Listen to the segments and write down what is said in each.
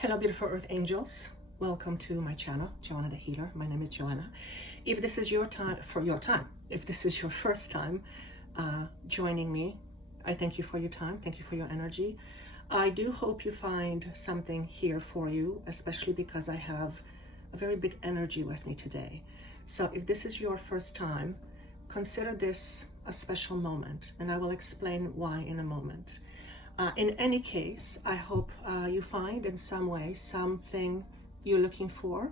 Hello, beautiful earth angels. Welcome to my channel, Joanna the Healer. My name is Joanna. If this is your time, if this is your first time joining me, I thank you for your time. Thank you for your energy. I do hope you find something here for you, especially because I have a very big energy with me today. So if this is your first time, consider this a special moment, and I will explain why in a moment. In any case, I hope you find in some way something you're looking for.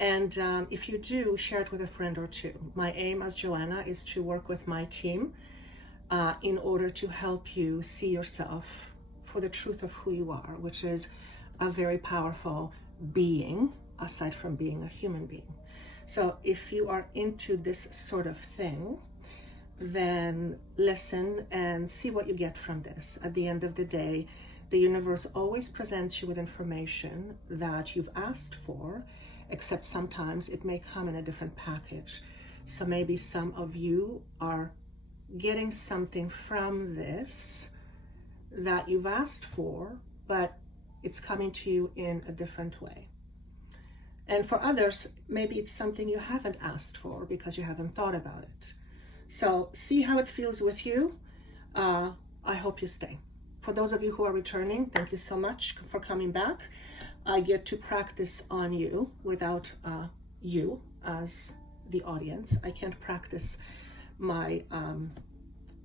And if you do, share it with a friend or two. My aim as Joanna is to work with my team in order to help you see yourself for the truth of who you are, which is a very powerful being, aside from being a human being. So if you are into this sort of thing, then listen and see what you get from this. At the end of the day, the universe always presents you with information that you've asked for, except sometimes it may come in a different package. So maybe some of you are getting something from this that you've asked for, but it's coming to you in a different way. And for others, maybe it's something you haven't asked for because you haven't thought about it. So see how it feels with you. I hope you stay. For those of you who are returning, thank you so much for coming back. I get to practice on you without you as the audience. I can't practice my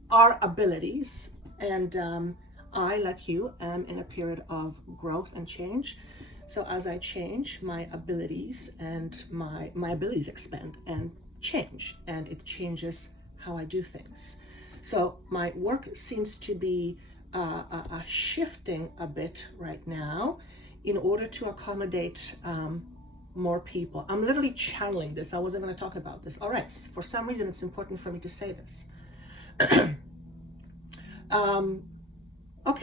our abilities, and I, like you, am in a period of growth and change. So as I change, my abilities and my abilities expand and change, and it changes how I do things. So my work seems to be shifting a bit right now in order to accommodate more people. I'm literally channeling this. I wasn't going to talk about this. All right, for some reason it's important for me to say this. Okay,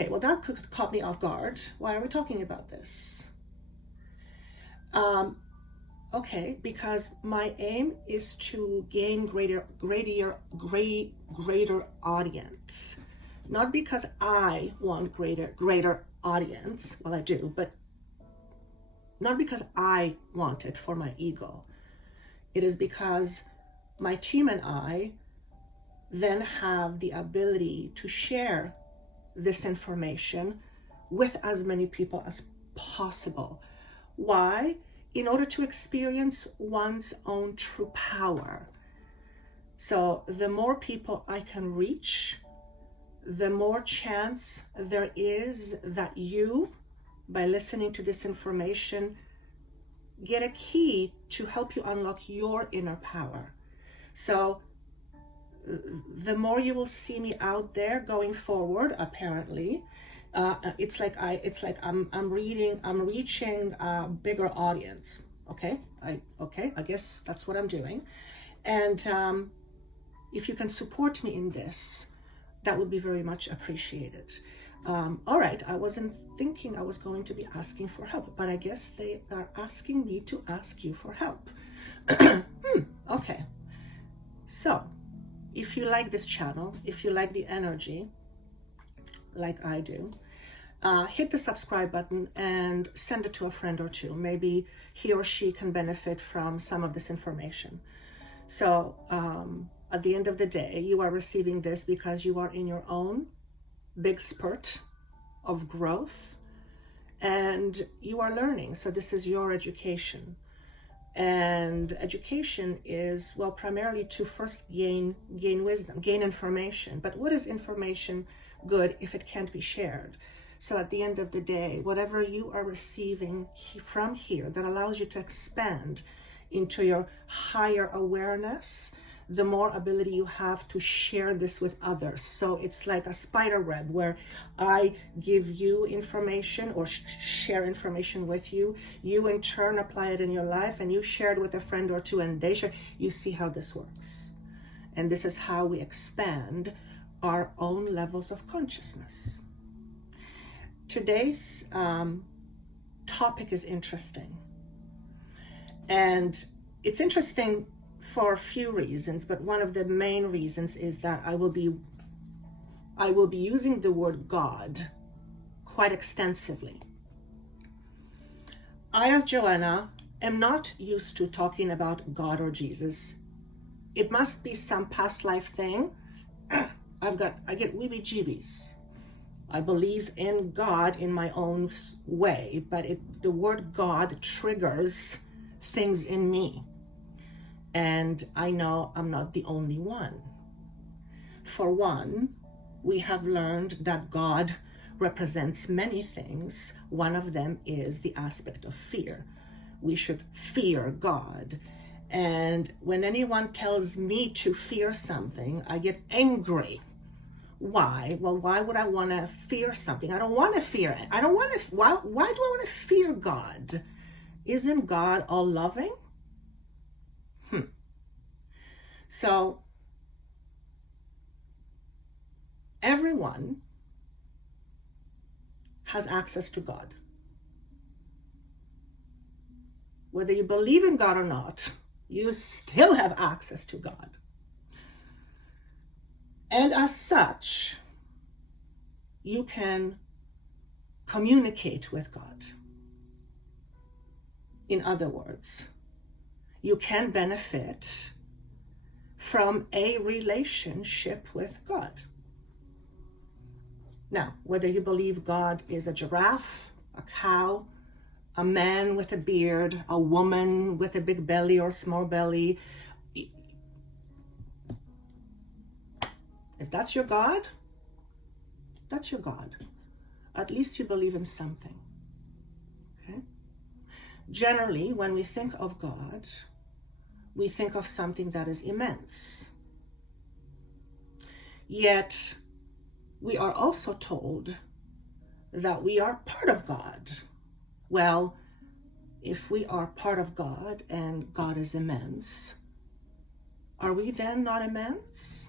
well that caught me off guard. Why are we talking about this? Okay, because my aim is to gain greater audience. Not because I want greater audience, well I do, but not because I want it for my ego. It is because my team and I then have the ability to share this information with as many people as possible. Why? In order to experience one's own true power. So the more people I can reach, the more chance there is that you, by listening to this information, get a key to help you unlock your inner power. So the more you will see me out there going forward, apparently, it's like I'm reaching a bigger audience. Okay, I guess that's what I'm doing. And if you can support me in this, that would be very much appreciated. All right, I wasn't thinking I was going to be asking for help, but I guess they are asking me to ask you for help. Okay, so if you like this channel, if you like the energy, like I do, hit the subscribe button and send it to a friend or two. Maybe he or she can benefit from some of this information. So at the end of the day, you are receiving this because you are in your own big spurt of growth and you are learning. So this is your education. And education is, well, primarily to first gain wisdom, gain information. But what is information good if it can't be shared? So at the end of the day, whatever you are receiving from here that allows you to expand into your higher awareness, the more ability you have to share this with others. So it's like a spider web where I give you information or share information with you. You in turn apply it in your life and you share it with a friend or two and they share. You see how this works. And this is how we expand our own levels of consciousness. Today's topic is interesting. And it's interesting for a few reasons, but one of the main reasons is that I will be using the word God quite extensively. I, as Joanna, am not used to talking about God or Jesus. It must be some past life thing. I get weebie-jeebies. I believe in God in my own way, but the word God triggers things in me. And I know I'm not the only one. For one, we have learned that God represents many things. One of them is the aspect of fear. We should fear God. And when anyone tells me to fear something, I get angry. Why? Well, why would I want to fear something? I don't want to fear it. I don't want to. Why do I want to fear God? Isn't God all loving? So everyone has access to God. Whether you believe in God or not, you still have access to God. And as such, you can communicate with God. In other words, you can benefit from a relationship with God. Now, whether you believe God is a giraffe, a cow, a man with a beard, a woman with a big belly or small belly, if that's your God, that's your God. At least you believe in something. Okay? Generally, when we think of God, we think of something that is immense. Yet, we are also told that we are part of God. Well, if we are part of God and God is immense, are we then not immense?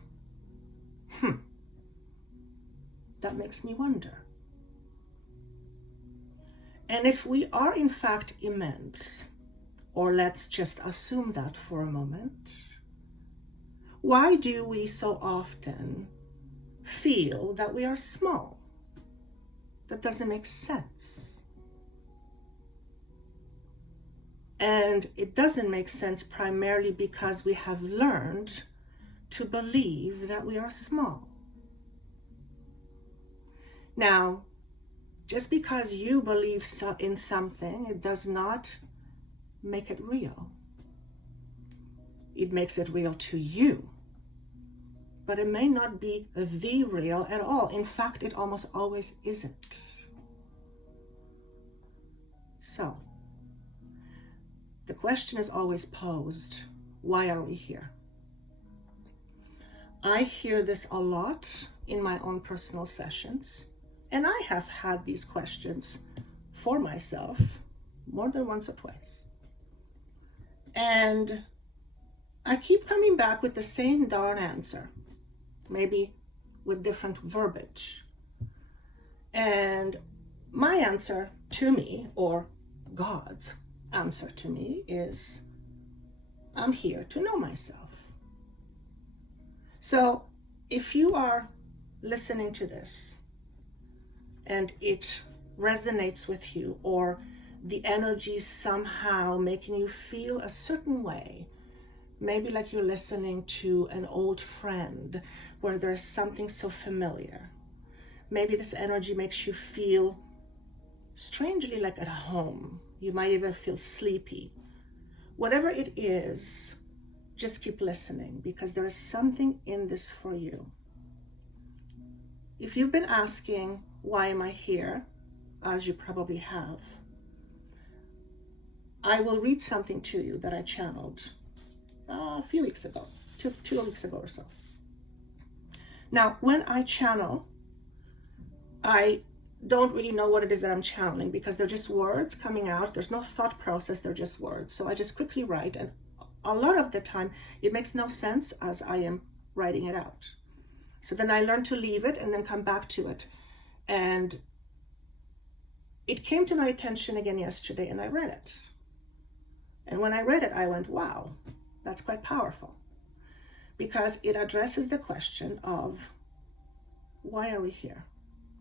That makes me wonder. And if we are in fact immense, or let's just assume that for a moment, why do we so often feel that we are small? That doesn't make sense. And it doesn't make sense primarily because we have learned to believe that we are small. Now, just because you believe in something, it does not make it real. It makes it real to you. But it may not be the real at all. In fact, it almost always isn't. So, the question is always posed, why are we here? I hear this a lot in my own personal sessions, and I have had these questions for myself more than once or twice. And I keep coming back with the same darn answer, maybe with different verbiage. And my answer to me, or God's answer to me, is I'm here to know myself. So if you are listening to this and it resonates with you, or the energy somehow making you feel a certain way, maybe like you're listening to an old friend where there's something so familiar. Maybe this energy makes you feel strangely like at home. You might even feel sleepy. Whatever it is, just keep listening, because there is something in this for you. If you've been asking, why am I here, as you probably have, I will read something to you that I channeled a few weeks ago, two weeks ago or so. Now, when I channel, I don't really know what it is that I'm channeling, because they're just words coming out. There's no thought process, they're just words. So I just quickly write, and a lot of the time it makes no sense as I am writing it out. So then I learn to leave it and then come back to it. And it came to my attention again yesterday, and I read it. And when I read it, I went, wow, that's quite powerful, because it addresses the question of, why are we here?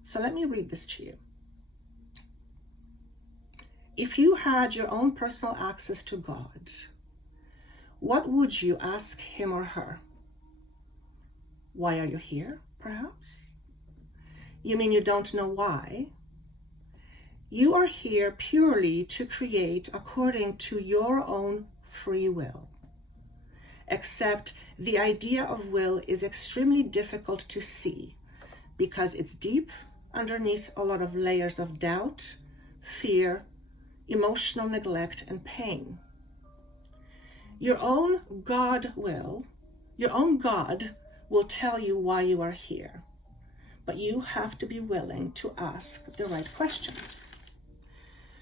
So let me read this to you. If you had your own personal access to God, what would you ask him or her? Why are you here, perhaps? You mean you don't know why? You are here purely to create according to your own free will. Except the idea of will is extremely difficult to see because it's deep underneath a lot of layers of doubt, fear, emotional neglect, and pain. Your own God will tell you why you are here, but you have to be willing to ask the right questions.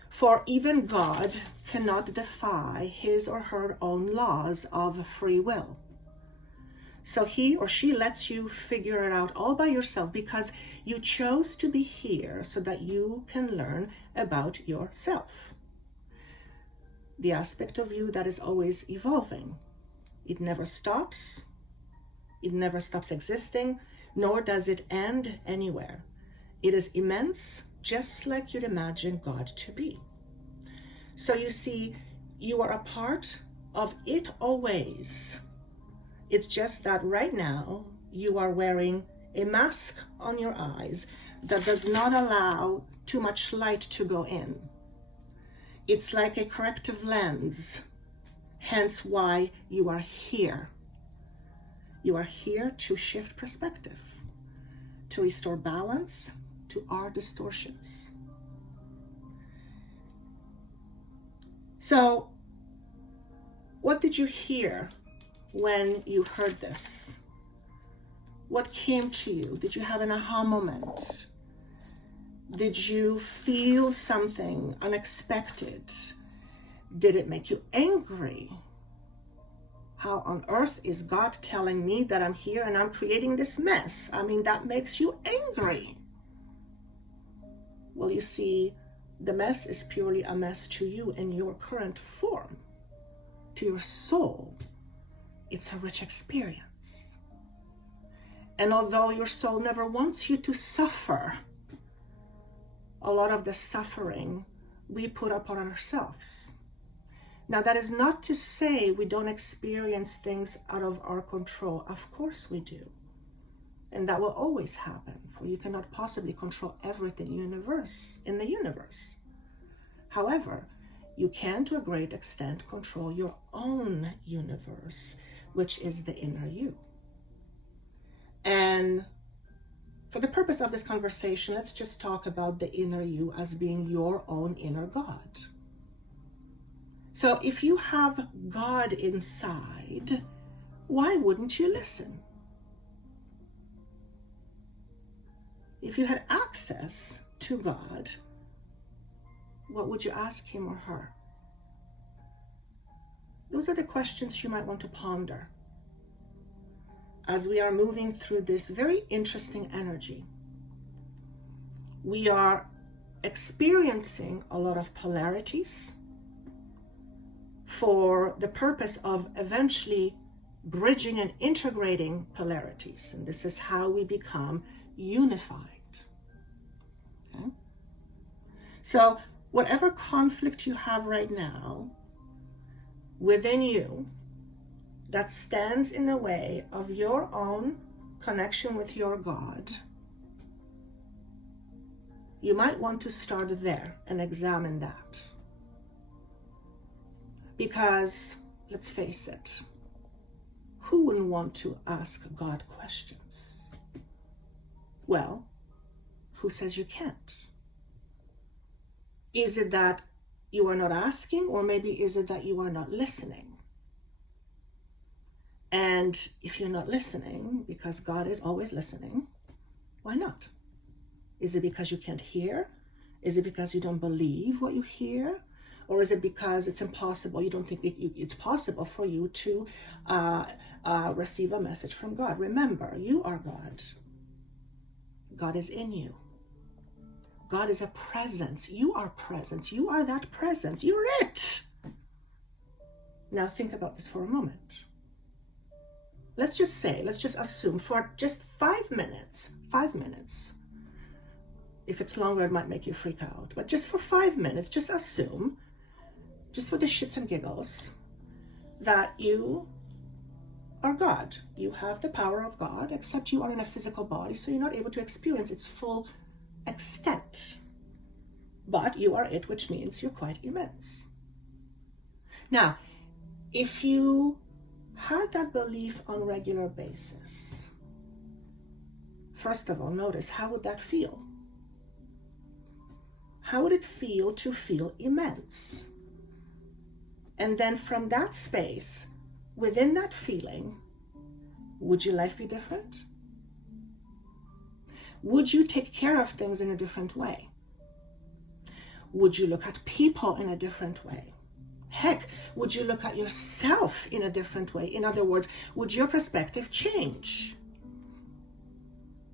For even God cannot defy his or her own laws of free will. So he or she lets you figure it out all by yourself because you chose to be here so that you can learn about yourself. The aspect of you that is always evolving. It never stops. It never stops existing, nor does it end anywhere. It is immense, just like you'd imagine God to be. So you see, you are a part of it always. It's just that right now you are wearing a mask on your eyes that does not allow too much light to go in. It's like a corrective lens, hence why you are here. You are here to shift perspective, to restore balance to our distortions. So, what did you hear when you heard this? What came to you? Did you have an aha moment? Did you feel something unexpected? Did it make you angry? How on earth is God telling me that I'm here and I'm creating this mess? I mean, that makes you angry. Well, you see, the mess is purely a mess to you in your current form. To your soul, it's a rich experience. And although your soul never wants you to suffer, a lot of the suffering we put upon ourselves. Now, that is not to say we don't experience things out of our control. Of course we do. And that will always happen, for you cannot possibly control everything in the universe. However, you can, to a great extent, control your own universe, which is the inner you. And for the purpose of this conversation, let's just talk about the inner you as being your own inner God. So if you have God inside, why wouldn't you listen? If you had access to God, what would you ask him or her? Those are the questions you might want to ponder as we are moving through this very interesting energy. We are experiencing a lot of polarities for the purpose of eventually bridging and integrating polarities. And this is how we become unified. Okay? So whatever conflict you have right now within you that stands in the way of your own connection with your God, you might want to start there and examine that. Because, let's face it, who wouldn't want to ask God questions? Well, who says you can't? Is it that you are not asking, or maybe is it that you are not listening? And if you're not listening, because God is always listening, why not? Is it because you can't hear? Is it because you don't believe what you hear? Or is it because it's impossible, you don't think it's possible for you to receive a message from God? Remember, you are God. God is in you. God is a presence. You are presence. You are that presence. You're it. Now think about this for a moment. Let's just assume for just 5 minutes, If it's longer, it might make you freak out. But just for 5 minutes, just assume, just for the shits and giggles, that you are God. You have the power of God, except you are in a physical body, so you're not able to experience its full extent. But you are it, which means you're quite immense. Now, if you had that belief on a regular basis, first of all, notice, how would that feel? How would it feel to feel immense? And then from that space, within that feeling, would your life be different? Would you take care of things in a different way? Would you look at people in a different way? Heck, would you look at yourself in a different way? In other words, would your perspective change?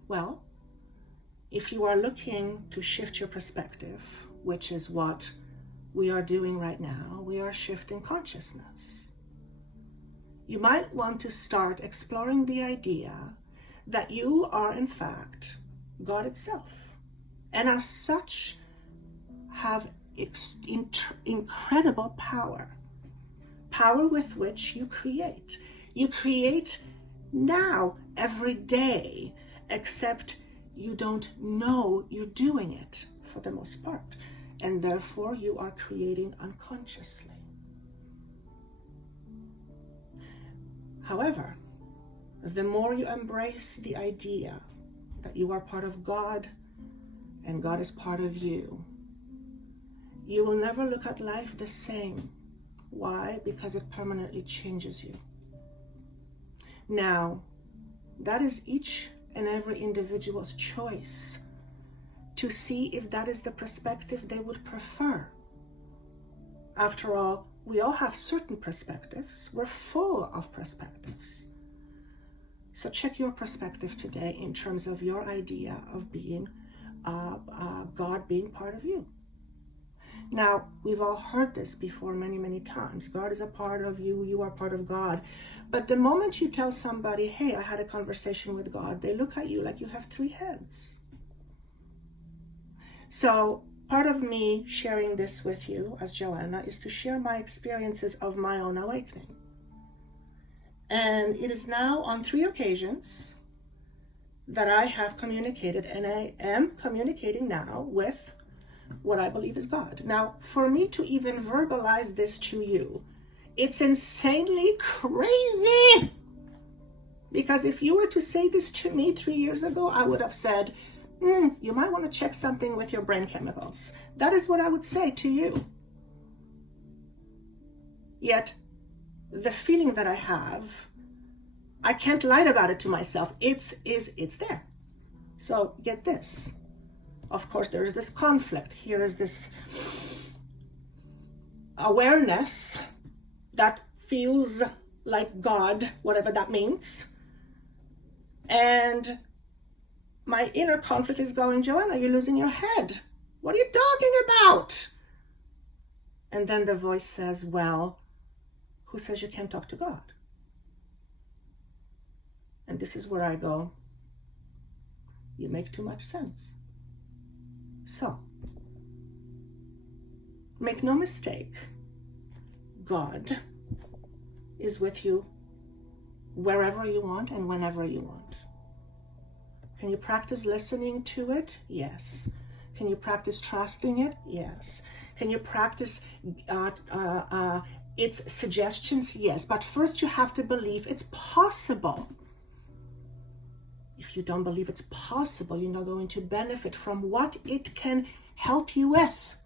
Well, if you are looking to shift your perspective, which is what we are doing right now, we are shifting consciousness. You might want to start exploring the idea that you are, in fact, God itself. And as such, have incredible power with which you create. You create now, every day, except you don't know you're doing it for the most part. And therefore, you are creating unconsciously. However, the more you embrace the idea that you are part of God and God is part of you, you will never look at life the same. Why? Because it permanently changes you. Now, that is each and every individual's choice to see if that is the perspective they would prefer. After all, we all have certain perspectives. We're full of perspectives. So check your perspective today in terms of your idea of being God being part of you. Now, we've all heard this before many, many times. God is a part of you, you are part of God. But the moment you tell somebody, hey, I had a conversation with God, they look at you like you have 3 heads. So part of me sharing this with you as Joanna is to share my experiences of my own awakening. And it is now on 3 occasions that I have communicated, and I am communicating now with what I believe is God. Now, for me to even verbalize this to you, it's insanely crazy. Because if you were to say this to me 3 years ago, I would have said, you might want to check something with your brain chemicals. That is what I would say to you. Yet, the feeling that I have, I can't lie about it to myself. It's there. So get this. Of course, there is this conflict. Here is this awareness that feels like God, whatever that means. And my inner conflict is going, Joanna, you're losing your head. What are you talking about? And then the voice says, well, who says you can't talk to God? And this is where I go, you make too much sense. So, make no mistake, God is with you wherever you want and whenever you want. Can you practice listening to it? Yes. Can you practice trusting it? Yes. Can you practice its suggestions? Yes. But first you have to believe it's possible. If you don't believe it's possible, you're not going to benefit from what it can help you with.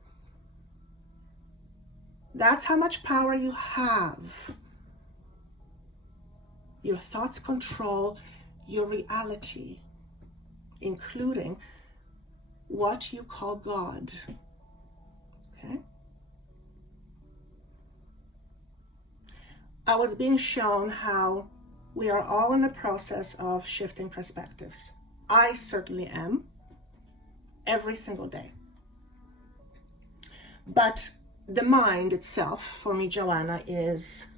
That's how much power you have. Your thoughts control your reality, including what you call God. Okay? I was being shown how we are all in the process of shifting perspectives. I certainly am, every single day. But the mind itself, for me, Joanna, is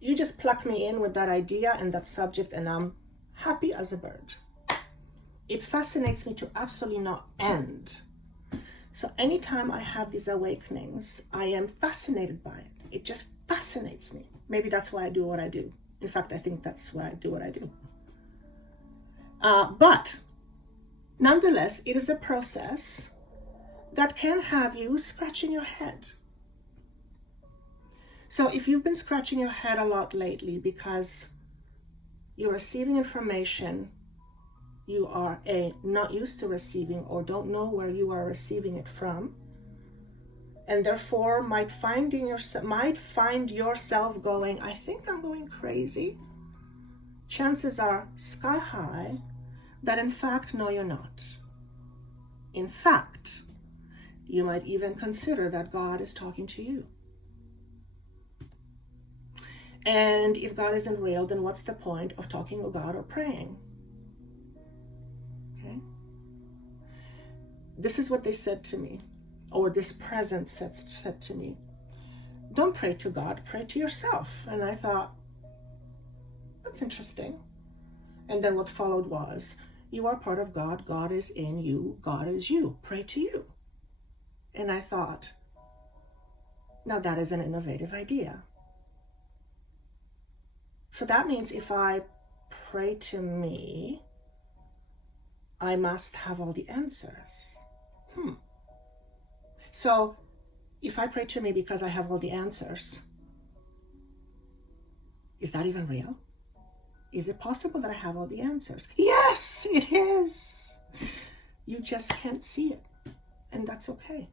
you just pluck me in with that idea and that subject and I'm happy as a bird. It fascinates me to absolutely no end. So anytime I have these awakenings, I am fascinated by it. It just fascinates me. Maybe that's why I do what I do. In fact, I think that's why I do what I do. But nonetheless, it is a process that can have you scratching your head. So if you've been scratching your head a lot lately because you're receiving information you are not used to receiving or don't know where you are receiving it from, and therefore might find yourself going, I think I'm going crazy, chances are sky high that in fact, no, you're not. In fact, you might even consider that God is talking to you. And if God isn't real, then what's the point of talking to God or praying? Okay? This is what they said to me, or this presence said to me. Don't pray to God, pray to yourself. And I thought, that's interesting. And then what followed was, you are part of God, God is in you, God is you, pray to you. And I thought, now that is an innovative idea. So that means if I pray to me, I must have all the answers. So if I pray to me because I have all the answers, is that even real? Is it possible that I have all the answers? Yes, it is. You just can't see it. And that's okay.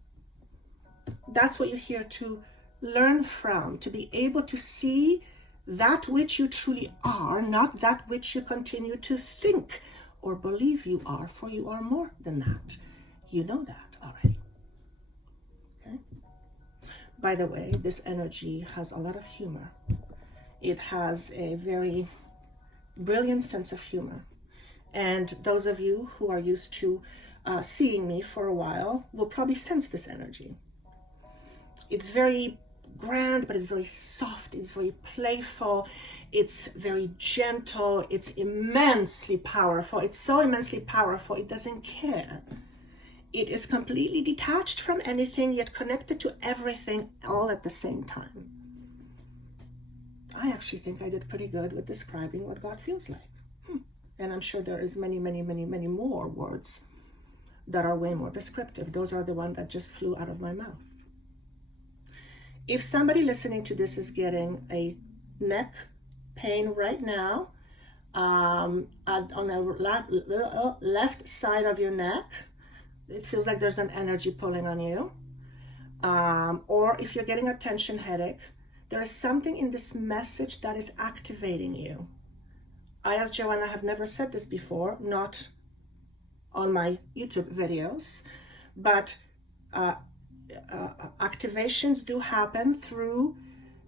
That's what you're here to learn from, to be able to see that which you truly are, not that which you continue to think or believe you are, for you are more than that. You know that already. Okay? By the way, this energy has a lot of humor. It has a very brilliant sense of humor. And those of you who are used to seeing me for a while will probably sense this energy. It's very grand, but it's very soft, it's very playful, it's very gentle, it's immensely powerful. It's so immensely powerful, it doesn't care. It is completely detached from anything, yet connected to everything all at the same time. I actually think I did pretty good with describing what God feels like. And I'm sure there is many, many, many, many more words that are way more descriptive. Those are the ones that just flew out of my mouth. If somebody listening to this is getting a neck pain right now, on the left side of your neck, it feels like there's an energy pulling on you. Or if you're getting a tension headache, there is something in this message that is activating you. I, as Joanna, have never said this before, not on my YouTube videos, but activations do happen through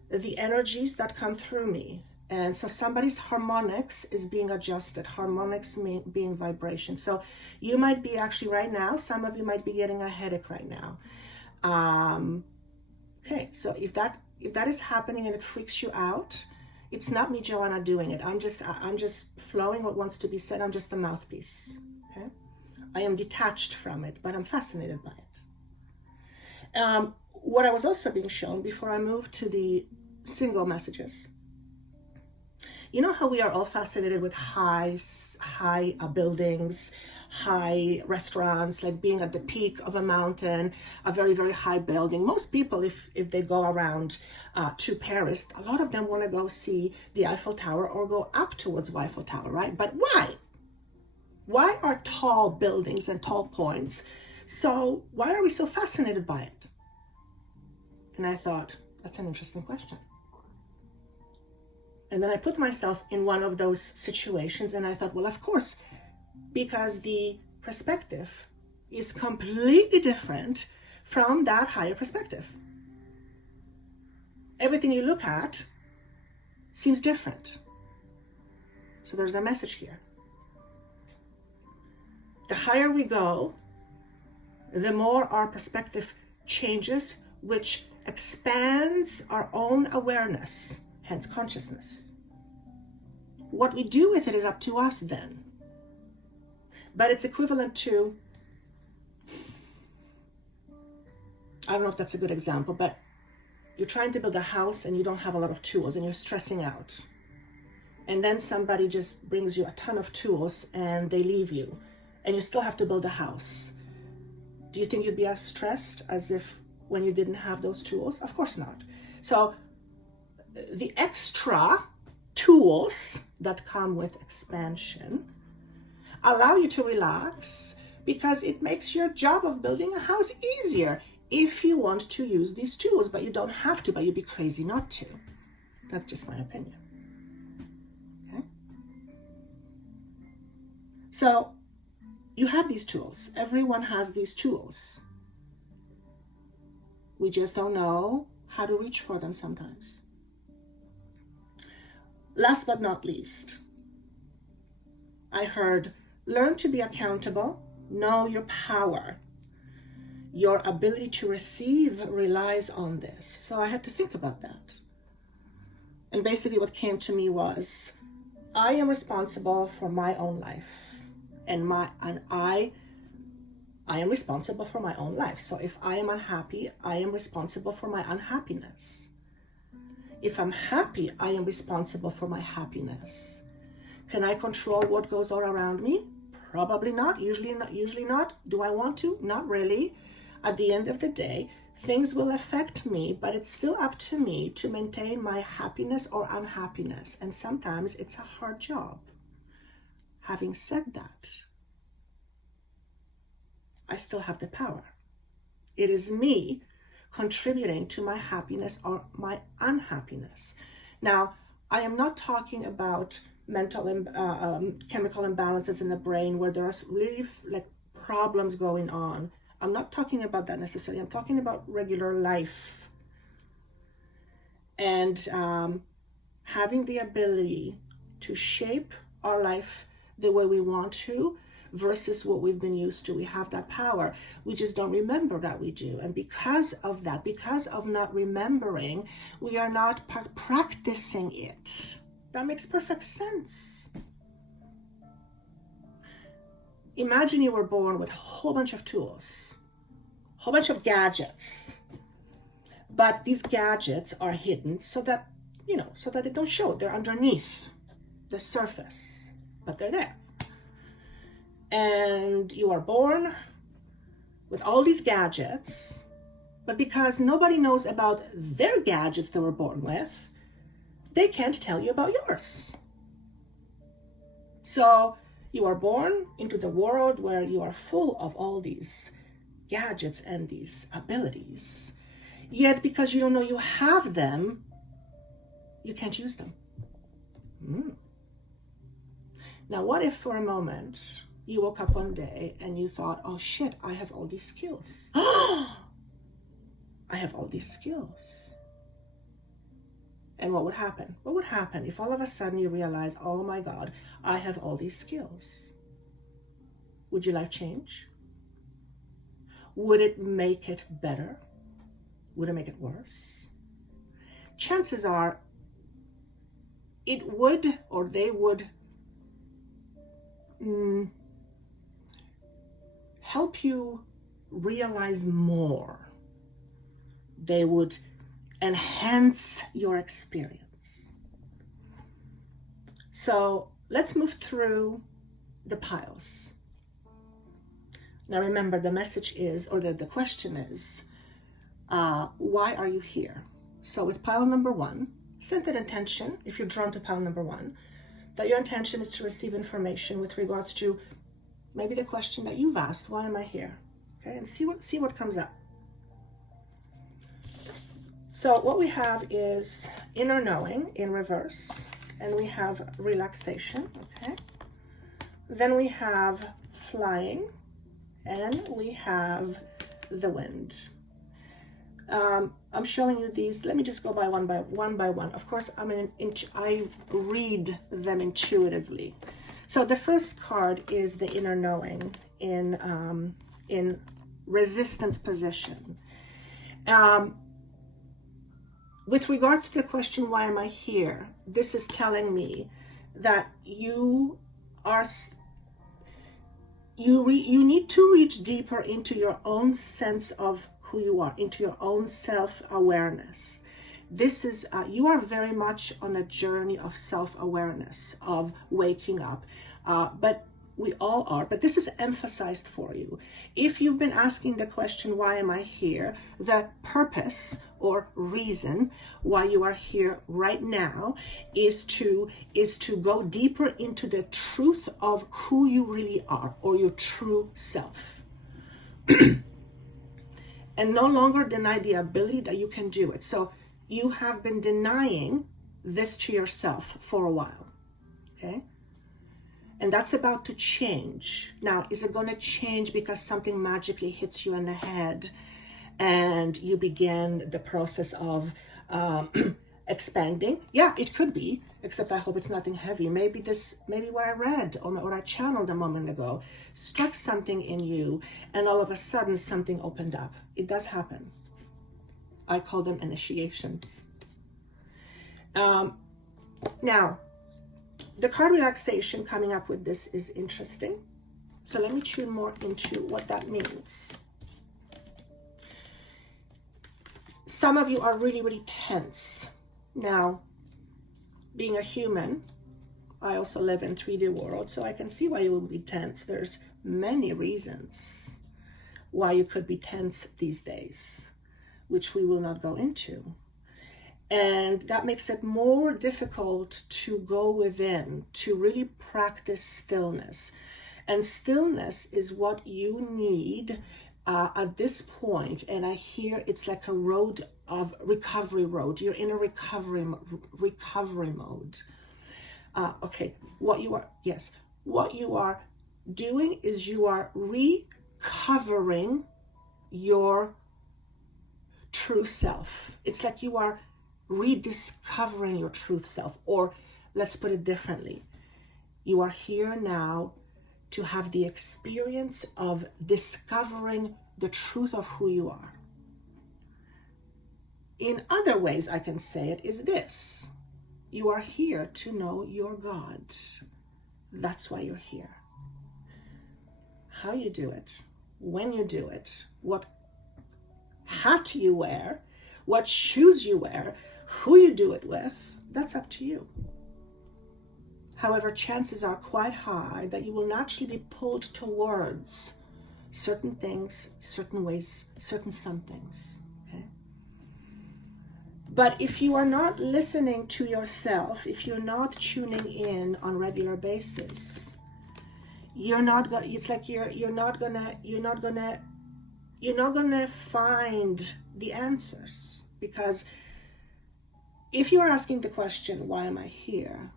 the energies that come through me. And so somebody's harmonics is being adjusted, harmonics being vibration. So you might be actually right now, some of you might be getting a headache right now. Okay, so if that is happening and it freaks you out, it's not me, Joanna, doing it. I'm just flowing what wants to be said. I'm just the mouthpiece. Okay, I am detached from it, but I'm fascinated by it. What I was also being shown before I moved to the single messages. You know how we are all fascinated with high buildings, high restaurants, like being at the peak of a mountain, a very, very high building. Most people, if they go around to Paris, a lot of them want to go see the Eiffel Tower or go up towards the Eiffel Tower, right? But why? Why are tall buildings and tall points? So why are we so fascinated by it? And I thought, that's an interesting question. And then I put myself in one of those situations and I thought, well, of course, because the perspective is completely different from that higher perspective. Everything you look at seems different. So there's a message here. The higher we go, the more our perspective changes, which expands our own awareness, hence consciousness. What we do with it is up to us then. But it's equivalent to, I don't know if that's a good example, but you're trying to build a house and you don't have a lot of tools and you're stressing out. And then somebody just brings you a ton of tools and they leave you and you still have to build a house. Do you think you'd be as stressed as if when you didn't have those tools? Of course not. So the extra tools that come with expansion allow you to relax because it makes your job of building a house easier if you want to use these tools, but you don't have to, but you'd be crazy not to. That's just my opinion. Okay? So you have these tools. Everyone has these tools. We just don't know how to reach for them sometimes. Last but not least, I heard, learn to be accountable, know your power. Your ability to receive relies on this. So I had to think about that. And basically what came to me was, I am responsible for my own life. And I am responsible for my own life. So if I am unhappy, I am responsible for my unhappiness. If I'm happy, I am responsible for my happiness. Can I control what goes on around me? Probably not. Usually not. Do I want to? Not really. At the end of the day, things will affect me, but it's still up to me to maintain my happiness or unhappiness. And sometimes it's a hard job. Having said that, I still have the power. It is me contributing to my happiness or my unhappiness. Now, I am not talking about mental and chemical imbalances in the brain where there are really like problems going on. I'm not talking about that necessarily. I'm talking about regular life. And having the ability to shape our life the way we want to versus what we've been used to. We have that power. We just don't remember that we do. And because of that, because of not remembering, we are not practicing it. That makes perfect sense. Imagine you were born with a whole bunch of tools, a whole bunch of gadgets, but these gadgets are hidden so that they don't show. They're underneath the surface, but they're there. And you are born with all these gadgets, but because nobody knows about their gadgets they were born with, they can't tell you about yours. So you are born into the world where you are full of all these gadgets and these abilities. Yet because you don't know you have them, you can't use them. Now, what if for a moment you woke up one day and you thought, oh shit, I have all these skills. I have all these skills. And what would happen? What would happen if all of a sudden you realize, oh my God, I have all these skills? Would your life change? Would it make it better? Would it make it worse? Chances are it would, or they would help you realize more. They would enhance your experience. So let's move through the piles. Now remember, the message is, or the question is, why are you here? So with pile number 1, set that intention, if you're drawn to pile number 1, that your intention is to receive information with regards to maybe the question that you've asked, why am I here? Okay, and see what comes up. So what we have is inner knowing in reverse, and we have relaxation, okay? Then we have flying, and we have the wind. I'm showing you these. Let me just go by one by one. Of course, I read them intuitively. So the first card is the inner knowing in resistance position. With regards to the question, why am I here? This is telling me that you are you need to reach deeper into your own sense of who you are, into your own self-awareness. This is, you are very much on a journey of self-awareness, of waking up. But we all are, but this is emphasized for you. If you've been asking the question, why am I here? The purpose or reason why you are here right now is to go deeper into the truth of who you really are, or your true self. And no longer deny the ability that you can do it. So you have been denying this to yourself for a while, okay? And that's about to change. Now, is it going to change because something magically hits you in the head and you begin the process of expanding? Yeah, it could be, except I hope it's nothing heavy. Maybe what I read or what I channeled a moment ago struck something in you, and all of a sudden something opened up. It does happen. I call them initiations. Now, the card relaxation coming up with this is interesting. So let me tune more into what that means. Some of you are really, really tense. Now, being a human, I also live in 3D world, so I can see why you will be tense. There's many reasons why you could be tense these days, which we will not go into. And that makes it more difficult to go within, to really practice stillness. And stillness is what you need at this point. And I hear it's like a road of recovery road. You're in a recovery mode. Okay, what you are doing is you are recovering your true self. It's like you are rediscovering your truth self, or let's put it differently. You are here now to have the experience of discovering the truth of who you are. In other ways I can say it is this: you are here to know your God. That's why you're here. How you do it, when you do it, what hat you wear, what shoes you wear, who you do it with, that's up to you. However, chances are quite high that you will naturally be pulled towards certain things, certain ways, certain somethings, okay? But if you are not listening to yourself, if you're not tuning in on a regular basis, you're not gonna find the answers. Because if you are asking the question, why am I here?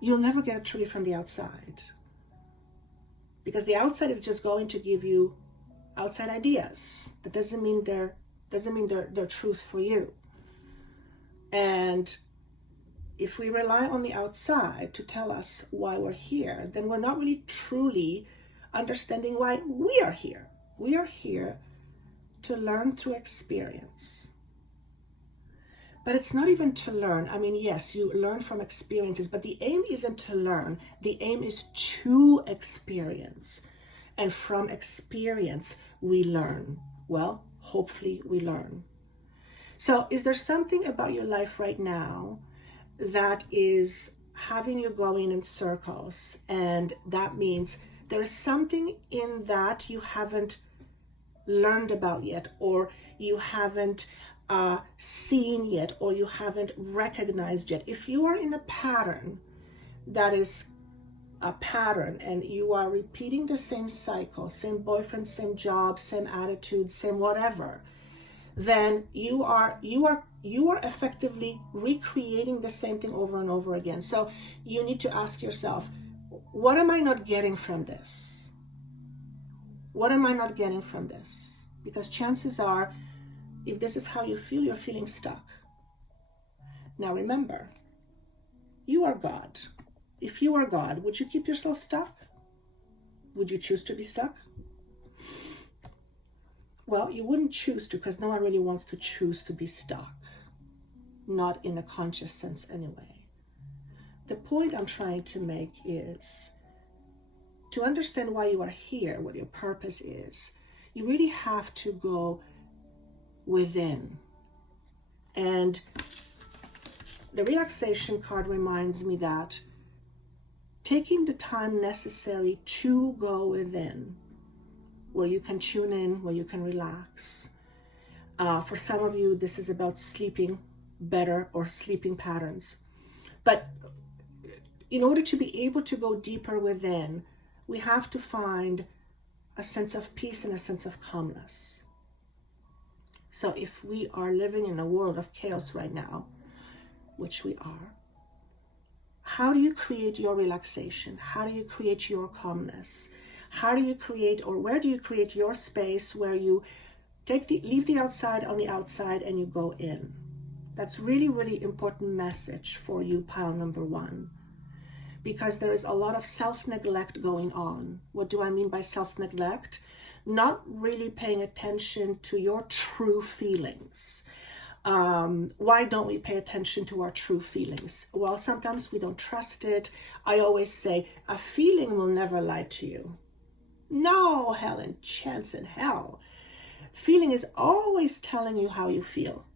You'll never get it truly from the outside. Because the outside is just going to give you outside ideas. That doesn't mean they're truth for you. And if we rely on the outside to tell us why we're here, then we're not really truly understanding why we are here. We are here to learn through experience. But it's not even to learn. I mean, yes, you learn from experiences, but the aim isn't to learn. The aim is to experience. And from experience, we learn. Well, hopefully we learn. So is there something about your life right now that is having you going in circles? And that means there's something in that you haven't learned about yet, or you haven't seen yet, or you haven't recognized yet. If you are in a pattern that is a pattern and you are repeating the same cycle, same boyfriend, same job, same attitude, same whatever, then you are effectively recreating the same thing over and over again. So you need to ask yourself, what am I not getting from this? What am I not getting from this? Because chances are, if this is how you feel, you're feeling stuck. Now remember, you are God. If you are God, would you keep yourself stuck? Would you choose to be stuck? Well, you wouldn't choose to, because no one really wants to choose to be stuck. Not in a conscious sense anyway. The point I'm trying to make is, to understand why you are here, what your purpose is, you really have to go within. And the relaxation card reminds me that taking the time necessary to go within, where you can tune in, where you can relax. For some of you, this is about sleeping better or sleeping patterns. But in order to be able to go deeper within, we have to find a sense of peace and a sense of calmness. So if we are living in a world of chaos right now, which we are, how do you create your relaxation? How do you create your calmness? How do you create, or where do you create your space where you leave the outside on the outside and you go in? That's really, really important message for you, pile number 1. Because there is a lot of self-neglect going on. What do I mean by self-neglect? Not really paying attention to your true feelings. Why don't we pay attention to our true feelings? Well, sometimes we don't trust it. I always say, a feeling will never lie to you. No, Helen, chance in hell. Feeling is always telling you how you feel.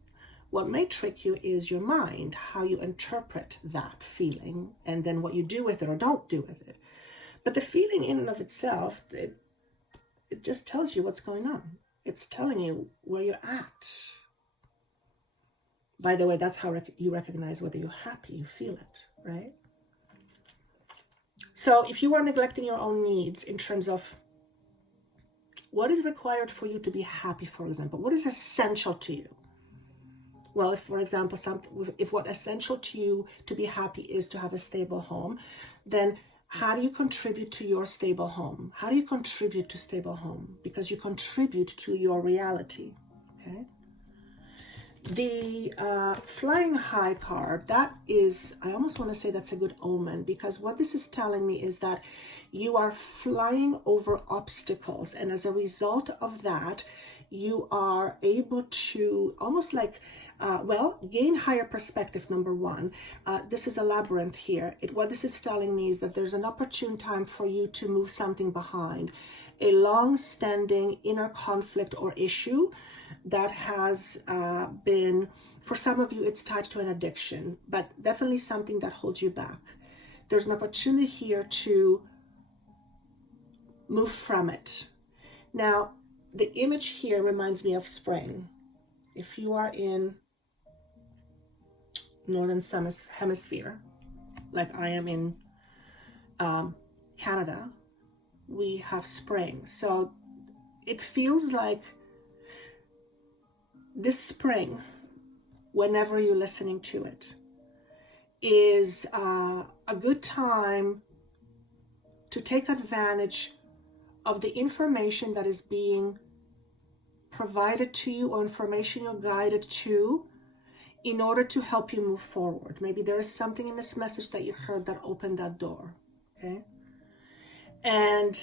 What may trick you is your mind, how you interpret that feeling, and then what you do with it or don't do with it. But the feeling in and of itself, it just tells you what's going on. It's telling you where you're at. By the way, that's how you recognize whether you're happy, you feel it, right? So if you are neglecting your own needs in terms of what is required for you to be happy, for example, what is essential to you? Well, if, for example, if what essential to you to be happy is to have a stable home, then how do you contribute to your stable home? How do you contribute to stable home? Because you contribute to your reality, okay? The flying high card, that is, I almost want to say that's a good omen, because what this is telling me is that you are flying over obstacles, and as a result of that, you are able to almost like gain higher perspective, number 1. This is a labyrinth here. What this is telling me is that there's an opportune time for you to move something behind, a long-standing inner conflict or issue that has been, for some of you, it's tied to an addiction, but definitely something that holds you back. There's an opportunity here to move from it. Now, the image here reminds me of spring. If you are in Northern Hemisphere, like I am in Canada, we have spring. So it feels like this spring, whenever you're listening to it, is a good time to take advantage of the information that is being provided to you, or information you're guided to, in order to help you move forward. Maybe there is something in this message that you heard that opened that door, okay? And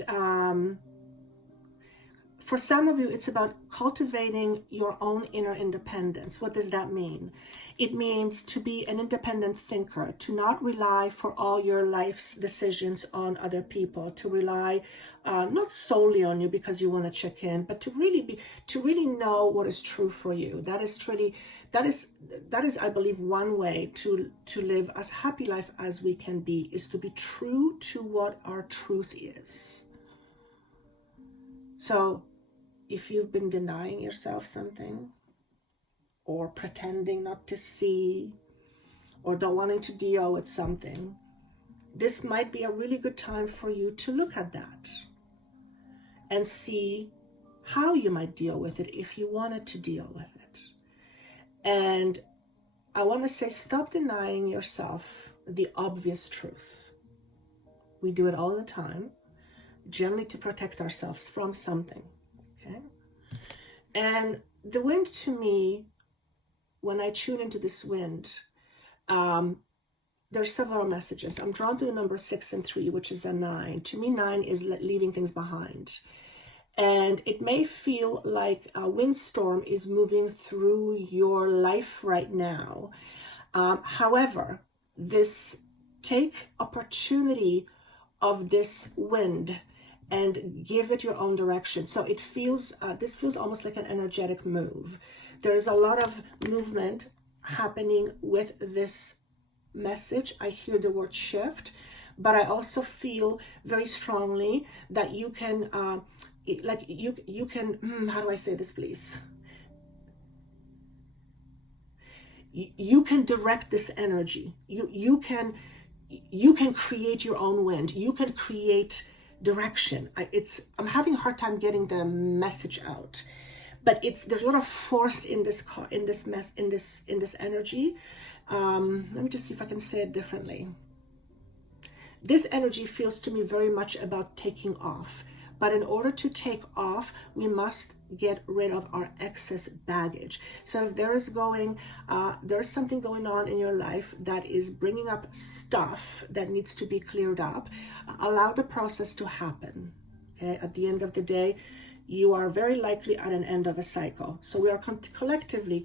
for some of you, it's about cultivating your own inner independence. What does that mean? It means to be an independent thinker, to not rely for all your life's decisions on other people, to rely not solely on you because you want to check in, but to really know what is true for you. That is, I believe, one way to live as happy life as we can be, is to be true to what our truth is. So if you've been denying yourself something, or pretending not to see, or don't wanting to deal with something, this might be a really good time for you to look at that and see how you might deal with it if you wanted to deal with it. And I want to say, stop denying yourself the obvious truth. We do it all the time, generally to protect ourselves from something, okay? And the wind, to me, when I tune into this wind, there's several messages. I'm drawn to the number 6 and 3, which is a 9. To me, 9 is leaving things behind. And it may feel like a windstorm is moving through your life right now. However, take opportunity of this wind and give it your own direction. So it feels, this feels almost like an energetic move. There's a lot of movement happening with this message. I hear the word shift, but I also feel very strongly that you can, you can, how do I say this, please? You can direct this energy. You can create your own wind. You can create direction. I'm having a hard time getting the message out, but there's a lot of force in this energy. Let me just see if I can say it differently. This energy feels to me very much about taking off. But in order to take off, we must get rid of our excess baggage. So if there's something going on in your life that is bringing up stuff that needs to be cleared up, allow the process to happen. Okay, at the end of the day, you are very likely at an end of a cycle. So we are collectively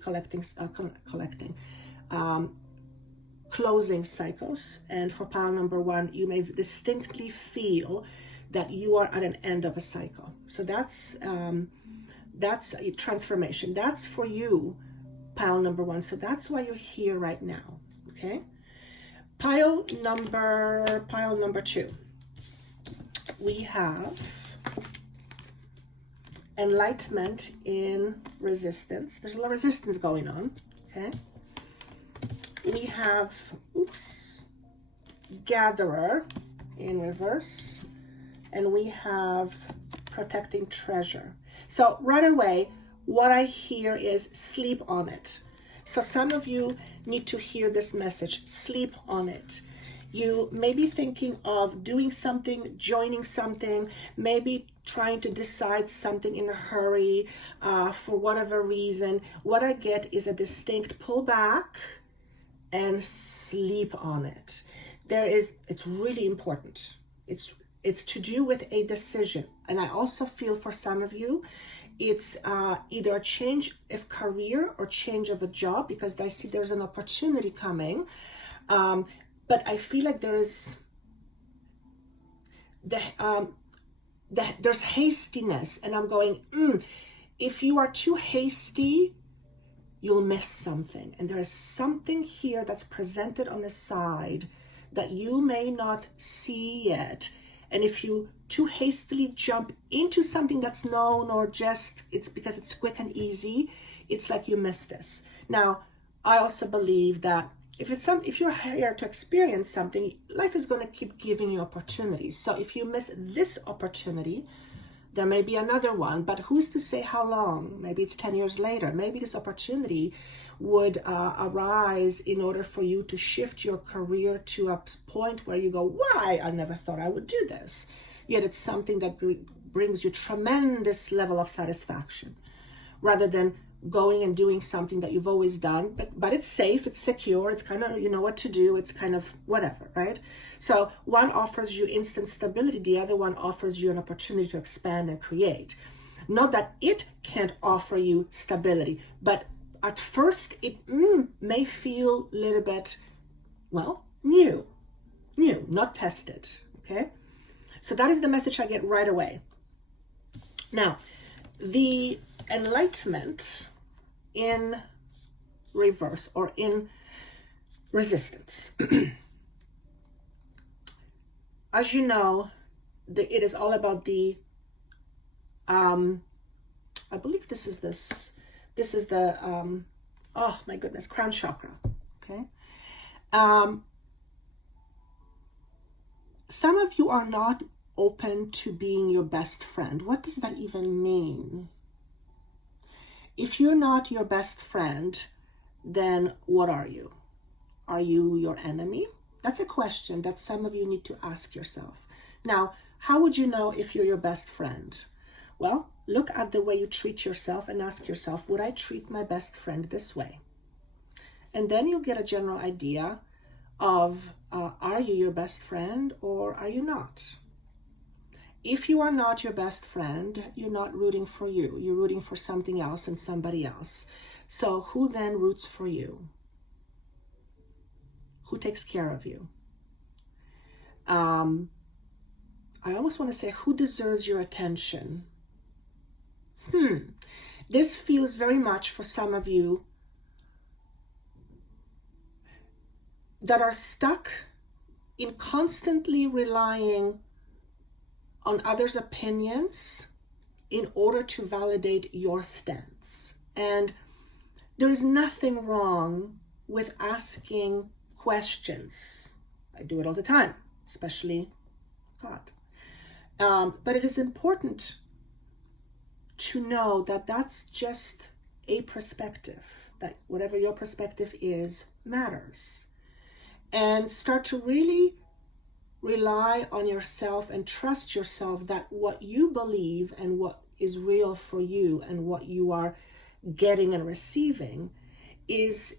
closing cycles. And for pile number 1, you may distinctly feel that you are at an end of a cycle. So that's a transformation. That's for you, pile number 1. So that's why you're here right now. Okay. Pile number 2. We have enlightenment in resistance. There's a lot of resistance going on. Okay. We have, gatherer in reverse. And we have protecting treasure. So right away, what I hear is sleep on it. So some of you need to hear this message, sleep on it. You may be thinking of doing something, joining something, maybe trying to decide something in a hurry for whatever reason. What I get is a distinct pull back and sleep on it. It's really important. It's to do with a decision. And I also feel for some of you, it's either a change of career or change of a job, because I see there's an opportunity coming. But I feel like there's hastiness, and I'm going, if you are too hasty, you'll miss something. And there is something here that's presented on the side that you may not see yet. And if you too hastily jump into something that's known, or just it's because it's quick and easy, it's like you miss this. Now, I also believe that if you're here to experience something, life is going to keep giving you opportunities. So if you miss this opportunity, there may be another one, but who's to say how long? Maybe it's 10 years later. Maybe this opportunity would arise in order for you to shift your career to a point where you go, why? I never thought I would do this. Yet it's something that brings you tremendous level of satisfaction, rather than going and doing something that you've always done, but it's safe, it's secure, it's kind of, you know what to do, it's kind of whatever, right? So one offers you instant stability, the other one offers you an opportunity to expand and create. Not that it can't offer you stability, but at first it may feel a little bit, well, new, not tested, okay? So that is the message I get right away. Now, the enlightenment in reverse or in resistance. As you know, it is all about the, I believe this is the, oh my goodness, crown chakra, okay? Some of you are not open to being your best friend. What does that even mean? If you're not your best friend, then what are you? Are you your enemy? That's a question that some of you need to ask yourself. Now, how would you know if you're your best friend? Well, look at the way you treat yourself and ask yourself, would I treat my best friend this way? And then you'll get a general idea of, are you your best friend or are you not? If you are not your best friend, you're not rooting for you. You're rooting for something else and somebody else. So who then roots for you? Who takes care of you? I almost want to say, who deserves your attention? This feels very much for some of you that are stuck in constantly relying on others' opinions in order to validate your stance. And there is nothing wrong with asking questions. I do it all the time, especially God. But it is important to know that that's just a perspective, that whatever your perspective is matters. And start to really rely on yourself and trust yourself that what you believe and what is real for you and what you are getting and receiving is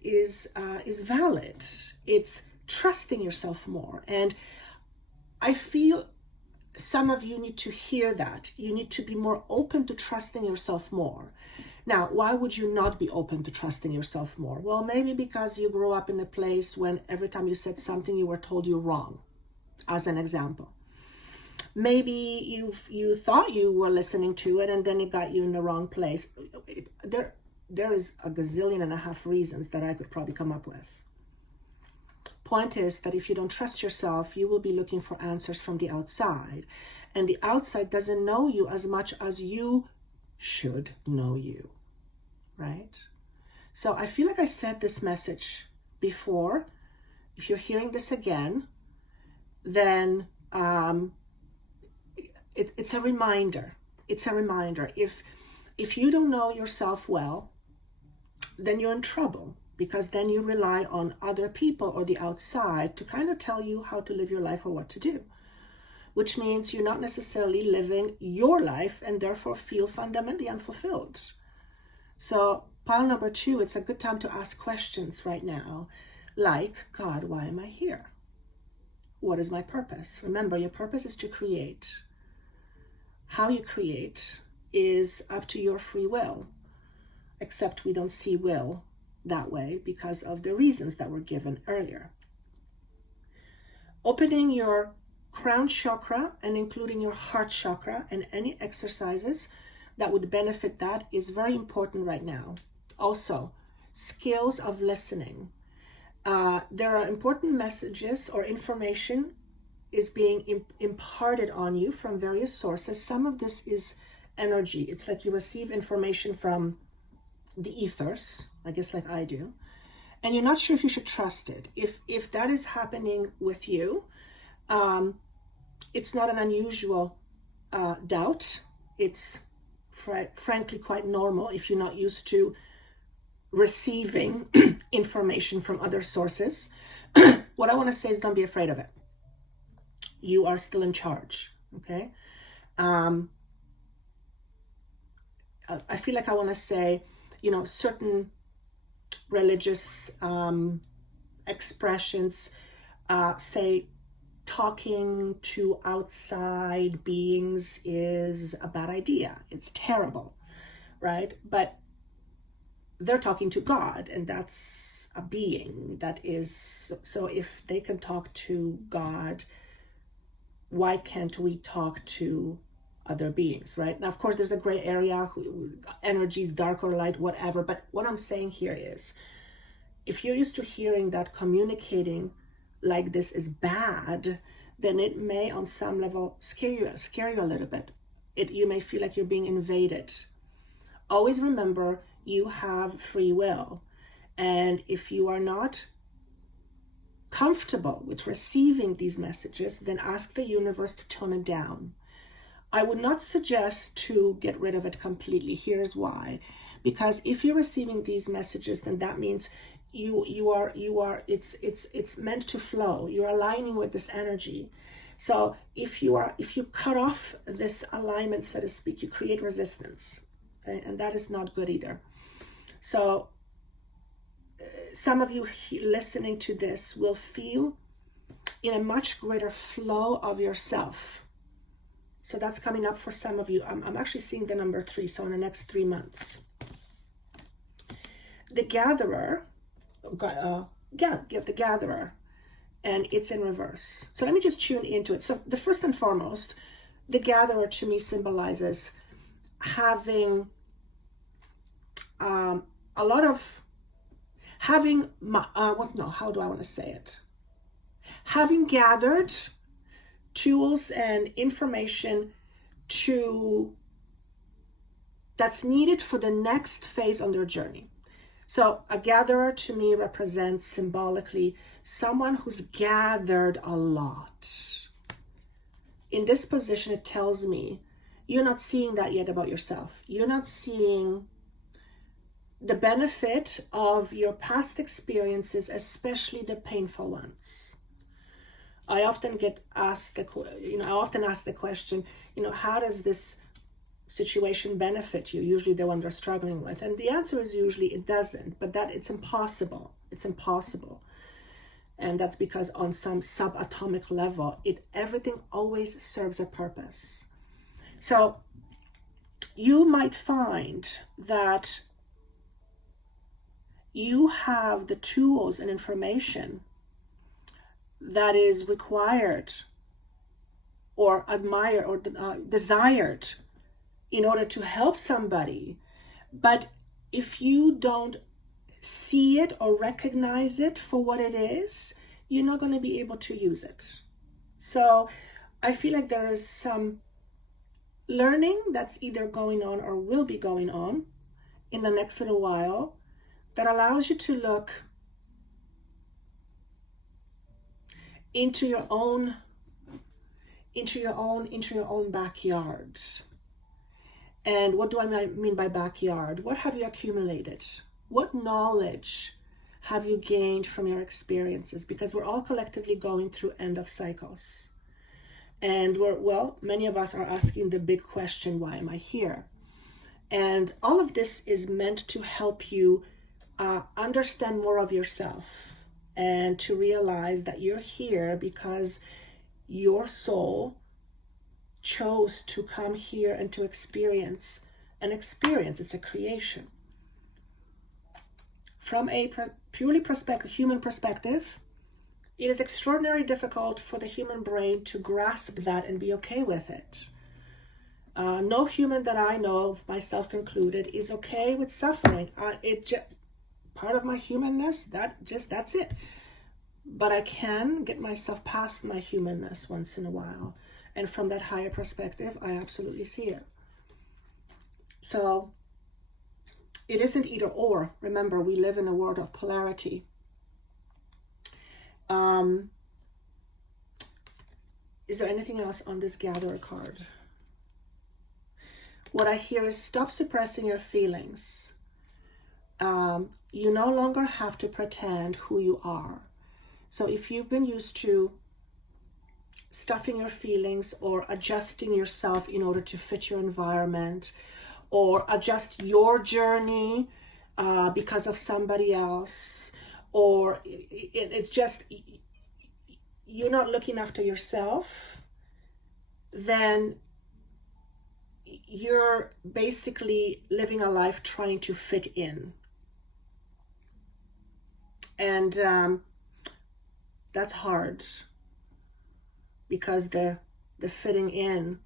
valid. It's trusting yourself more. And I feel some of you need to hear that. You need to be more open to trusting yourself more. Now, why would you not be open to trusting yourself more? Well, maybe because you grew up in a place when every time you said something, you were told you're wrong, as an example. Maybe you thought you were listening to it and then it got you in the wrong place. There is a gazillion and a half reasons that I could probably come up with. Point is that if you don't trust yourself, you will be looking for answers from the outside. And the outside doesn't know you as much as you should know you, right? So I feel like I said this message before. If you're hearing this again, then it's a reminder. It's a reminder. If you don't know yourself well, then you're in trouble, because then you rely on other people or the outside to kind of tell you how to live your life or what to do, which means you're not necessarily living your life and therefore feel fundamentally unfulfilled. So pile number 2, it's a good time to ask questions right now, like, God, why am I here? What is my purpose? Remember, your purpose is to create. How you create is up to your free will, except we don't see will that way because of the reasons that were given earlier. Opening your crown chakra and including your heart chakra and any exercises that would benefit that is very important right now. Also, skills of listening. There are important messages or information is being imparted on you from various sources. Some of this is energy. It's like you receive information from the ethers, I guess, like I do, and you're not sure if you should trust it. If that is happening with you, it's not an unusual doubt. It's frankly quite normal if you're not used to receiving information from other sources. What I want to say is, don't be afraid of it. You are still in charge, okay? I feel like I want to say, certain religious expressions say talking to outside beings is a bad idea. It's terrible, right? But they're talking to God, and that's a being that is, so if they can talk to God, why can't we talk to other beings, right? Now, of course, there's a gray area, energies, dark or light, whatever. But what I'm saying here is, if you're used to hearing that communicating like this is bad, then it may, on some level, scare you a little bit. You may feel like you're being invaded. Always remember, you have free will. And if you are not comfortable with receiving these messages, then ask the universe to tone it down. I would not suggest to get rid of it completely. Here's why. Because if you're receiving these messages, then that means it's meant to flow. You're aligning with this energy. So if you cut off this alignment, so to speak, you create resistance. Okay? And that is not good either. So some of you listening to this will feel in a much greater flow of yourself. So that's coming up for some of you. I'm actually seeing the number 3, so in the next 3 months. The gatherer, the gatherer and it's in reverse. So let me just tune into it. So the first and foremost, the gatherer to me symbolizes having a lot of having how do I want to say it? Having gathered tools and information that's needed for the next phase on their journey. So a gatherer to me represents symbolically someone who's gathered a lot. In this position, it tells me you're not seeing that yet about yourself. You're not seeing the benefit of your past experiences, especially the painful ones. I often ask the question, how does this situation benefit you? Usually the one they're struggling with. And the answer is usually it doesn't, but that it's impossible. It's impossible. And that's because on some subatomic level, everything always serves a purpose. So you might find that you have the tools and information that is required or admired or desired in order to help somebody. But if you don't see it or recognize it for what it is, you're not going to be able to use it. So I feel like there is some learning that's either going on or will be going on in the next little while that allows you to look into your own backyard. And what do I mean by backyard? What have you accumulated? What knowledge have you gained from your experiences? Because we're all collectively going through end of cycles. And many of us are asking the big question, why am I here? And all of this is meant to help you understand more of yourself and to realize that you're here because your soul chose to come here and to experience an experience. It's a creation. From a purely human perspective, it is extraordinarily difficult for the human brain to grasp that and be okay with it. No human that I know, myself included, is okay with suffering. Part of my humanness, that's it. But I can get myself past my humanness once in a while. And from that higher perspective, I absolutely see it. So it isn't either or. Remember, we live in a world of polarity. Is there anything else on this gatherer card? What I hear is stop suppressing your feelings. You no longer have to pretend who you are. So if you've been used to stuffing your feelings or adjusting yourself in order to fit your environment or adjust your journey because of somebody else, or it's just you're not looking after yourself, then you're basically living a life trying to fit in. And that's hard because the fitting in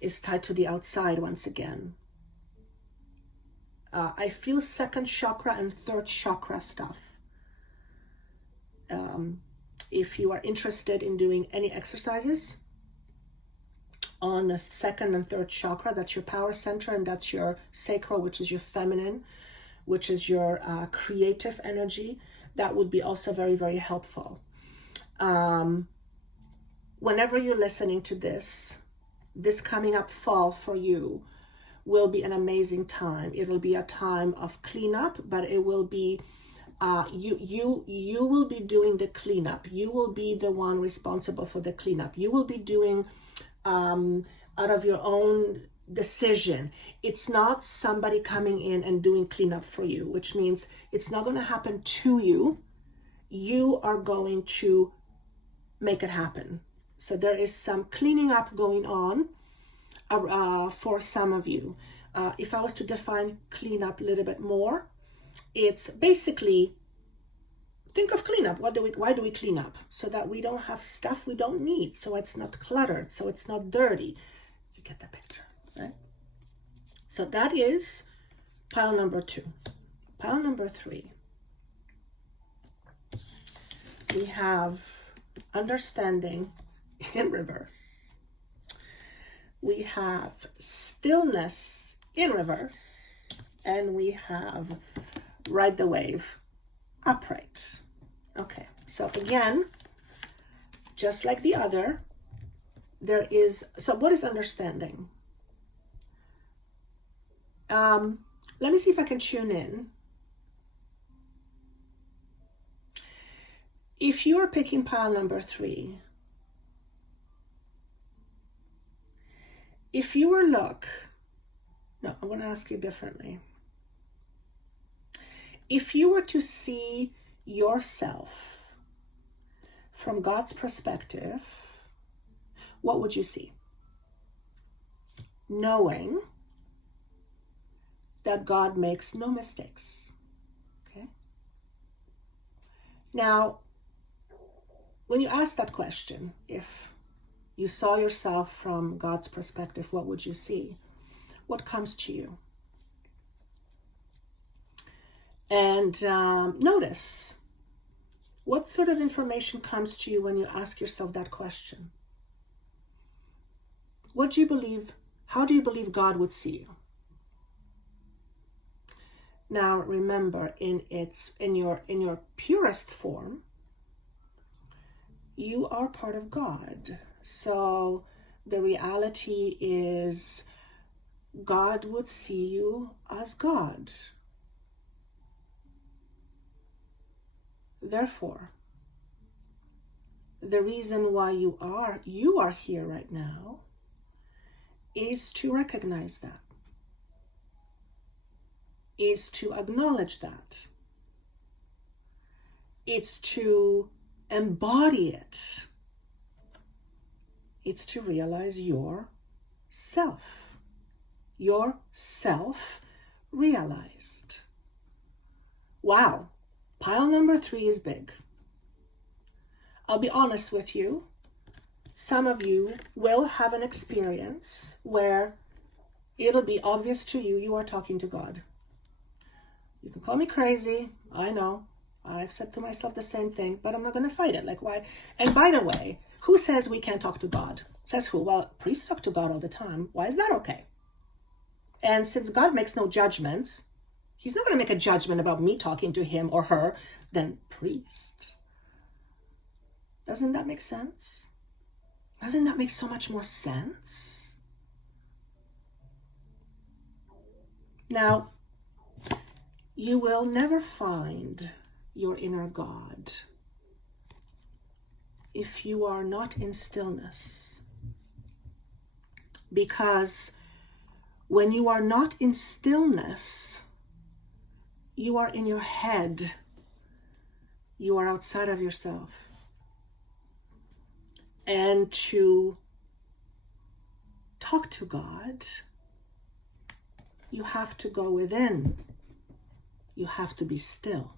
is tied to the outside once again. I feel second chakra and third chakra stuff. If you are interested in doing any exercises on the second and third chakra, that's your power center, and that's your sacral, which is your feminine, which is your creative energy, that would be also very, very helpful. Whenever you're listening to this coming up fall for you will be an amazing time. It'll be a time of cleanup, but it will be you will be doing the cleanup. You will be the one responsible for the cleanup. You will be doing out of your own decision. It's not somebody coming in and doing cleanup for you, which means it's not going to happen to you. You are going to make it happen. So there is some cleaning up going on for some of you. If I was to define cleanup a little bit more, it's basically Think of cleanup. Why do we clean up? So that we don't have stuff we don't need, so it's not cluttered, so it's not dirty. You get the picture, right? So that is pile number 2. Pile number 3. We have understanding in reverse. We have stillness in reverse. And we have ride the wave upright. Okay, so again, just like the other, there is, so what is understanding? Let me see if I can tune in. If you are picking pile number 3, if you were I'm going to ask you differently. If you were to see yourself from God's perspective, what would you see? Knowing that God makes no mistakes. Okay? Now, when you ask that question, if you saw yourself from God's perspective, what would you see? What comes to you? And notice, what sort of information comes to you when you ask yourself that question? What do you believe? How do you believe God would see you? Now remember, in your purest form, you are part of God. So the reality is God would see you as God. Therefore, the reason why you are here right now is to recognize that, is to acknowledge that. It's to embody it. It's to realize your self realized. Wow, pile number 3 is big. I'll be honest with you. Some of you will have an experience where it'll be obvious to you you are talking to God. You can call me crazy. I know. I've said to myself the same thing, but I'm not going to fight it. Like, why? And by the way, who says we can't talk to God? Says who? Well, priests talk to God all the time. Why is that okay? And since God makes no judgments, he's not going to make a judgment about me talking to him or her, then priest. Doesn't that make sense? Doesn't that make so much more sense? Now, you will never find your inner God if you are not in stillness. Because when you are not in stillness, you are in your head. You are outside of yourself. And to talk to God, you have to go within. You have to be still.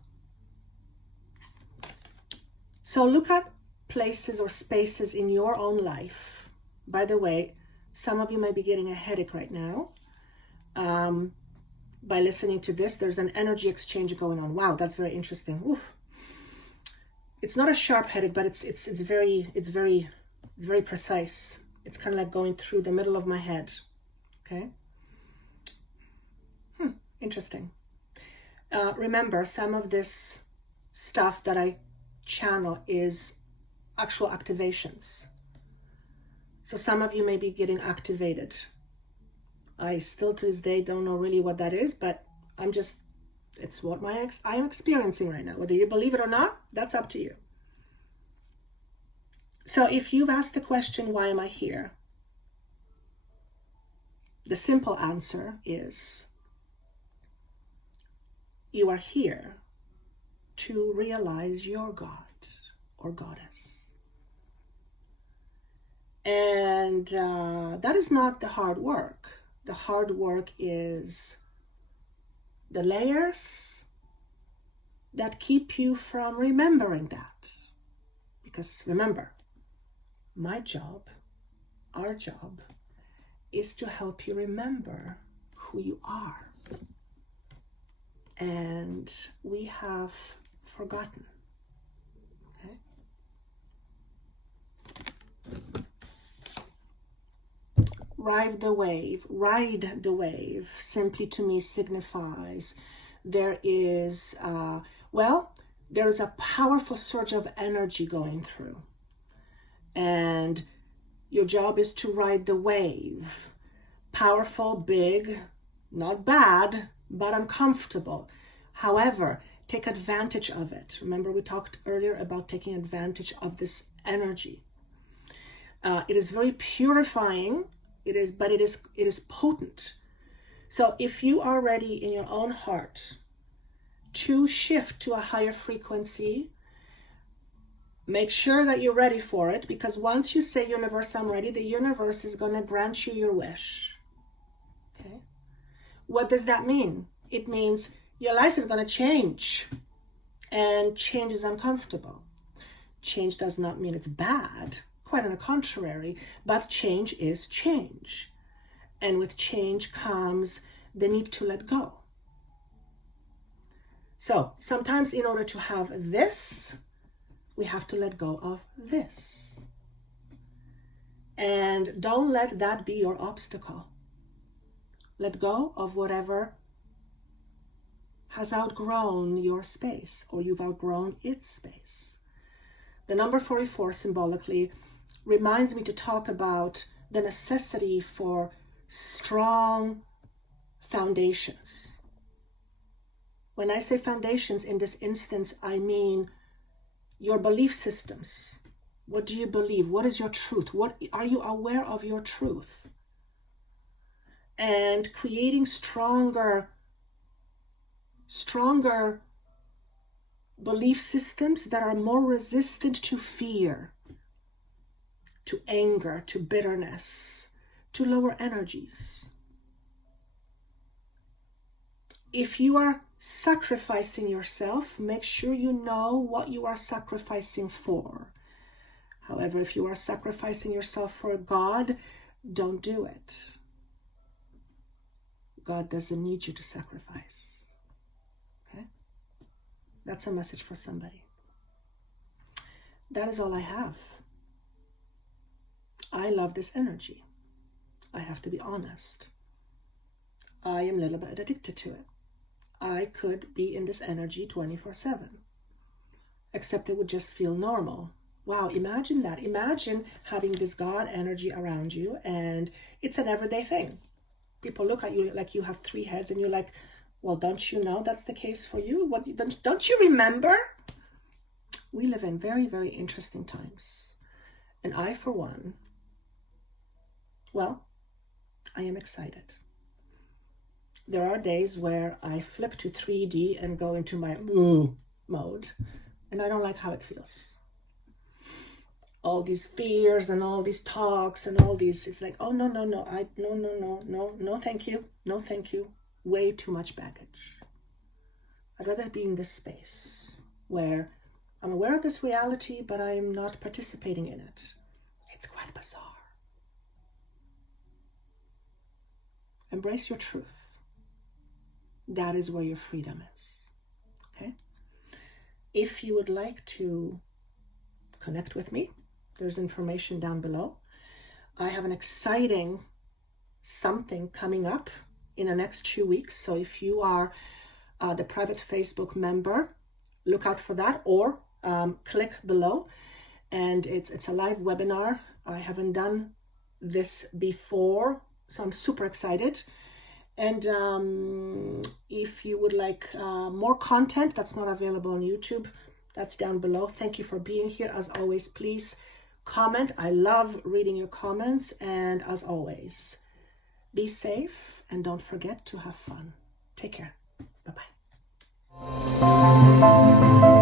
So look at places or spaces in your own life. By the way, some of you might be getting a headache right now. By listening to this, there's an energy exchange going on. Wow, that's very interesting. Oof. It's not a sharp headache, but it's very precise. It's kind of like going through the middle of my head. Okay. Interesting. Remember, some of this stuff that I channel is actual activations. So some of you may be getting activated. I still to this day don't know really what that is, but it's what I am experiencing right now. Whether you believe it or not, that's up to you. So if you've asked the question, why am I here? The simple answer is, you are here to realize your God or goddess. And that is not the hard work. The hard work is the layers that keep you from remembering that. Because remember, my job, our job, is to help you remember who you are. And we have forgotten. Okay? Ride the wave. Ride the wave simply to me signifies there is, there is a powerful surge of energy going through. And your job is to ride the wave. Powerful, big, not bad, but uncomfortable. However, take advantage of it. Remember, we talked earlier about taking advantage of this energy. It is very purifying. It is potent. So if you are ready in your own heart to shift to a higher frequency, make sure that you're ready for it, because once you say, universe, I'm ready, the universe is going to grant you your wish. Okay? What does that mean? It means your life is going to change, and change is uncomfortable. Change does not mean it's bad, quite on the contrary, but change is change. And with change comes the need to let go. So sometimes in order to have this, we have to let go of this. And don't let that be your obstacle. Let go of whatever has outgrown your space, or you've outgrown its space. The number 44 symbolically reminds me to talk about the necessity for strong foundations. When I say foundations in this instance, I mean your belief systems. What do you believe? What is your truth? What are you aware of your truth? And creating stronger belief systems that are more resistant to fear, to anger, to bitterness, to lower energies. If you are sacrificing yourself, make sure you know what you are sacrificing for. However, if you are sacrificing yourself for God, don't do it. God doesn't need you to sacrifice. Okay? That's a message for somebody. That is all I have. I love this energy. I have to be honest. I am a little bit addicted to it. I could be in this energy 24/7. Except it would just feel normal. Wow, imagine that. Imagine having this God energy around you, and it's an everyday thing. People look at you like you have 3 heads, and you're like, well, don't you know that's the case for you? What, don't you remember? We live in very, very interesting times. And I, for one, well, I am excited. There are days where I flip to 3D and go into my mode, and I don't like how it feels. All these fears and all these talks and all these, it's like, oh, no, thank you. No, thank you. Way too much baggage. I'd rather be in this space where I'm aware of this reality, but I'm not participating in it. It's quite bizarre. Embrace your truth. That is where your freedom is. Okay? If you would like to connect with me, there's information down below. I have an exciting something coming up in the next 2 weeks. So if you are the private Facebook member, look out for that, or click below. And it's a live webinar. I haven't done this before, so I'm super excited. And if you would like more content that's not available on YouTube, that's down below. Thank you for being here. As always, please comment. I love reading your comments. And as always, be safe and don't forget to have fun. Take care. Bye-bye.